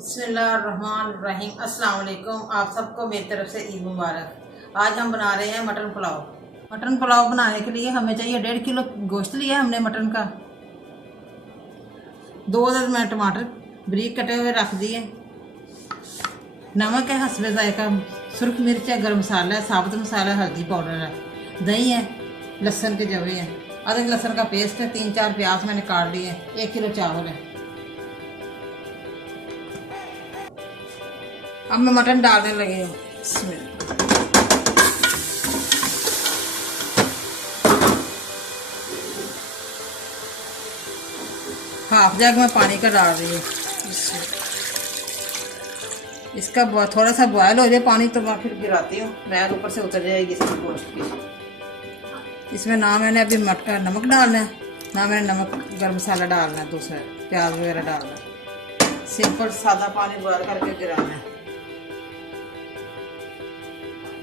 बिस्मिल्लाहिर्रहमानिर्रहीम। अस्सलाम वालेकुम। आप सबको मेरी तरफ से ईद मुबारक। आज हम बना रहे हैं मटन पुलाव। मटन पुलाव बनाने के लिए हमें चाहिए 1.5 किलो गोश्त लिया है हमने मटन का। 2 अदद में टमाटर बारीक कटे हुए रख दिए। नमक है हस्बे जायका, सुर्ख मिर्च है, गर्म मसाला है, साबुत मसाला है, हल्दी पाउडर है, दही है, लहसुन के जवे हैं, अदरक लहसुन का पेस्ट है, 3-4 प्याज मैंने काट लिए, 1 किलो चावल है। अब मैं मटन डालने लगी हूँ इसमें। हाफ जग में पानी का डाल रही हूँ। इसका थोड़ा सा बॉयल हो जाए पानी तो मैं फिर गिराती हूँ, मैल ऊपर से उतर जाएगी इसकी गोश्त की। इसमें ना मैंने अभी नमक डालना है, ना मैंने गर्म मसाला डालना है, दूसरा प्याज वगैरह डालना है। सिंपल सादा पानी बॉयल करके गिराना है।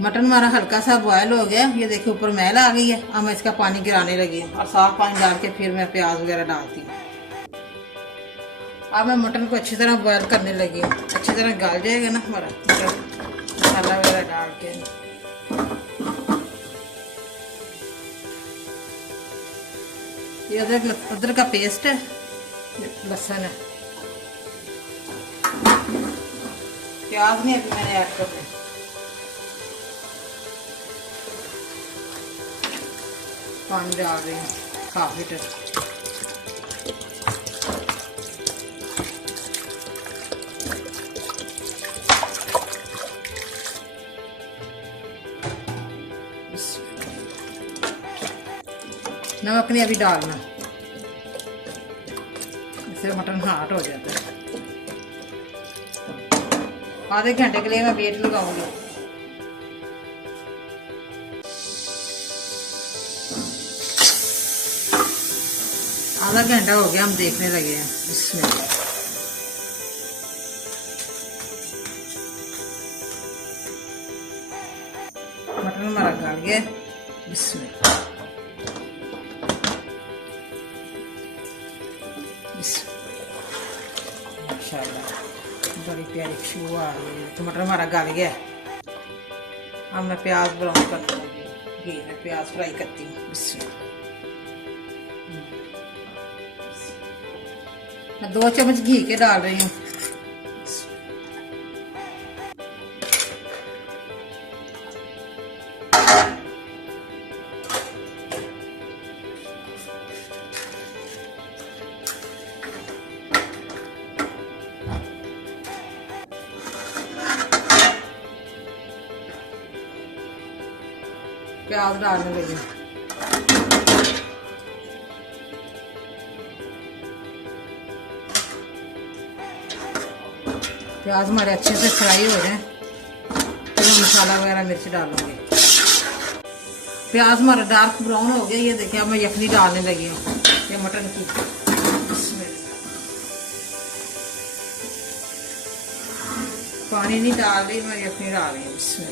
मटन हमारा हल्का सा बॉयल हो गया, ये देखिए ऊपर मैल आ गई है। अब मैं इसका पानी गिराने लगी हूँ और साफ पानी डाल के फिर मैं प्याज वगैरह डालती हूँ। अब मैं मटन को अच्छी तरह बॉयल करने लगी हूँ, अच्छी तरह गल जाएगा ना हमारा मसाला वगैरह डाल के। ये अदरक का पेस्ट है, लहसुन है, प्याज नहीं अभी मैंने ऐड करना। पानी डाल रही हूँ हाफ लीटर। नमक नहीं अभी डालना, इससे मटन हार्ड हो जाता है। आधे घंटे के लिए मैं वेट लगाऊंगी। आधा घंटा हो गया, हम देखने लगे हैं। इसमें मटन हमारा गल गया। इसमें माशाल्लाह बड़ी प्यारी खुशबू आ रही है। तो मटन हमारा गल गया। अब मैं प्याज ब्राउन करने लगी हूँ, घी में प्याज फ्राई करती हूँ। इसमें मैं 2 चम्मच घी के डाल रही हूँ। प्याज डालने लगी हूँ। प्याज हमारे अच्छे से फ्राई हो जाए फिर मैं मसाला वगैरह मिर्च डालूंगी। प्याज हमारा डार्क ब्राउन हो गया, ये देखिए अब मैं यखनी डालने लगी हूँ ये मटन की। पानी नहीं डाल रही, मैं यखनी डाल रही हूँ इसमें।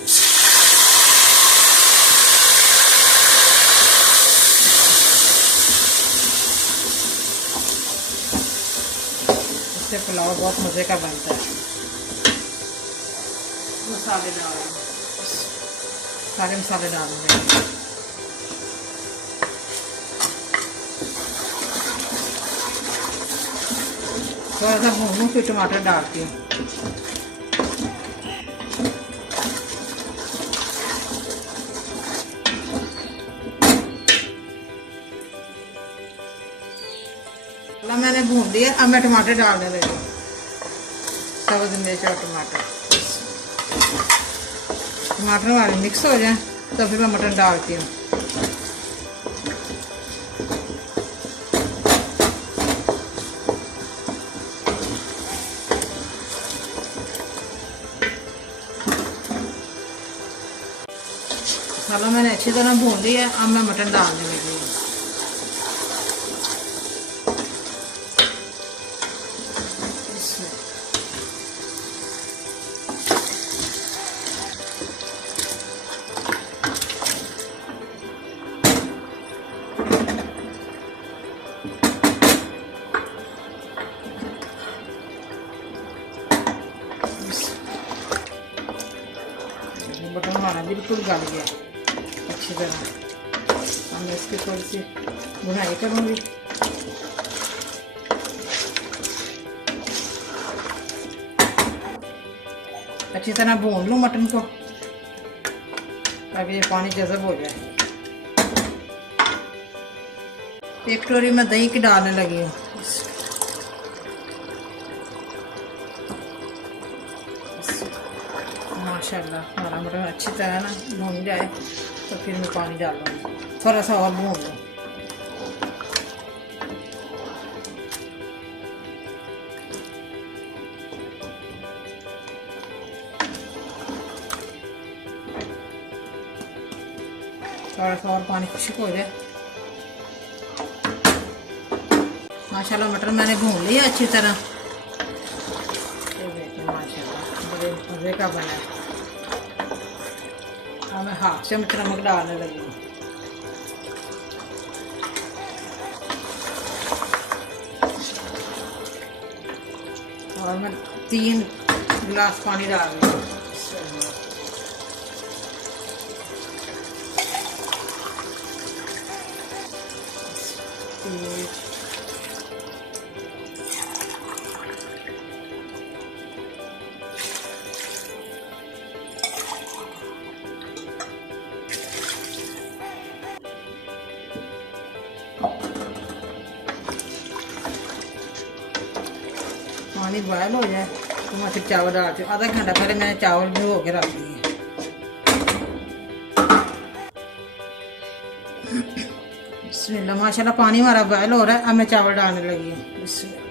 इससे पुलाव बहुत मज़े का बनता है। मसाले डाल, सारे मसाले डालूंगे। थोड़ा सा भूनूं फिर टमाटर डालती हूँ। मैंने भून लिया। अब मैं टमाटर डालने लगी, सब्ज़ मिर्च और टमाटर हमारे मिक्स हो जाए तो फिर मैं मटन डालती हूँ। मसाला मैंने अच्छी तरह भून लिया। अब मैं मटन डालने लगी हूँ। हमारा बिल्कुल गल गया अच्छी तरह। अब मैं इसकी थोड़ी सी भुनाई करूँगी। अच्छी तरह भून लूँ मटन को ताकि ये पानी जज़ब हो जाए। एक कटोरी में दही की डालने लगी हूँ। माशाल्लाह हमारा मटन अच्छी तरह ना भून जाए तो फिर मैं पानी डालूँगी, थोड़ा सा और भून लूँ। थोड़ा सा और पानी खुश्क हो जाए। माशाल्लाह मटर मैंने भून लिया अच्छी तरह। ये देखिए माशाल्लाह बड़े मज़े का बना है। अब मैं हाफ चम्मच नमक डालने लगी हूँ। और मैं 3 गिलास पानी डाल रही हूँ। पानी बॉयल हो जाए तो मैं फिर चावल डालती हूँ। आधा घंटा पहले मैंने चावल भिगो के रख दिए। बिस्मिल्लाह माशाल्लाह पानी हमारा बॉयल हो रहा है। अब मैं चावल डालने लगी हूँ। बिस्मिल्लाह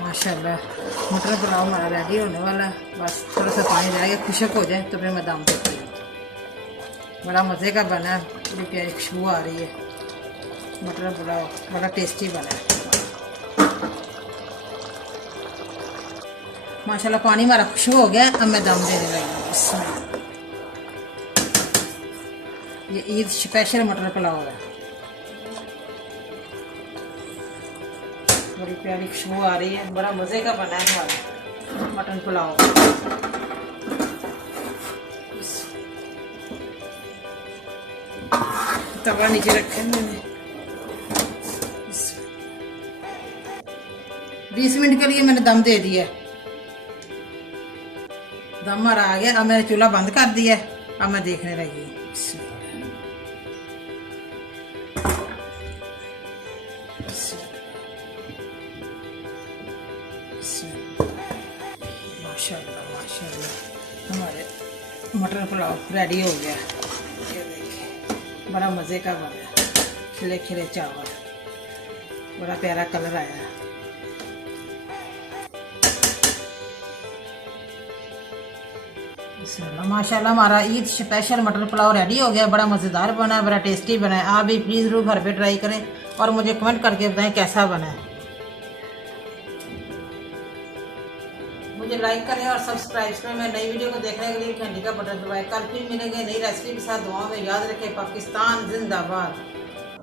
माशाल्लाह मटर पुलाव हमारा रेडी होने वाला है। बस थोड़ा सा पानी डाल के खुश्क हो जाए तो फिर मैं दम देती हूँ। बड़ा मज़े का बना है, बड़ी प्यारी खुशबू आ रही है। मटर पुलाव बड़ा टेस्टी बना है। माशाल्लाह पानी हमारा खुश्क हो गया। अब मैं दम देने लगी हूँ। इसमें ये ईद स्पेशल मटर पुलाव है। बड़ी प्यारी खुशबू आ रही है। बड़ा मज़े का बना है हमारा मटन पुलाव। तवा नीचे रखे मैंने। 20 मिनट के लिए मैंने दम दे दिया। दम हमारा आ गया। अब मैंने चूल्हा बंद कर दिया। अब मैं देखने लगी। माशाल्लाह माशाल्लाह हमारे मटर पुलाव रेडी हो गया। ये देखिए बड़ा मज़े का बना। खिले खिले चावल, बड़ा प्यारा कलर आया है। माशाल्लाह हमारा ईद स्पेशल मटर पुलाव रेडी हो गया। बड़ा मज़ेदार बना है, बड़ा टेस्टी बना है। आप भी प्लीज़ ज़रूर घर पे ट्राई करें और मुझे कमेंट करके बताएं कैसा बना है। मुझे लाइक करें और सब्सक्राइब करें। मैं नई वीडियो को देखने के लिए घंटी का बटन दबाएं। कल फिर मिलेंगे नई रेसिपी के साथ। दुआ में याद रखें। पाकिस्तान जिंदाबाद।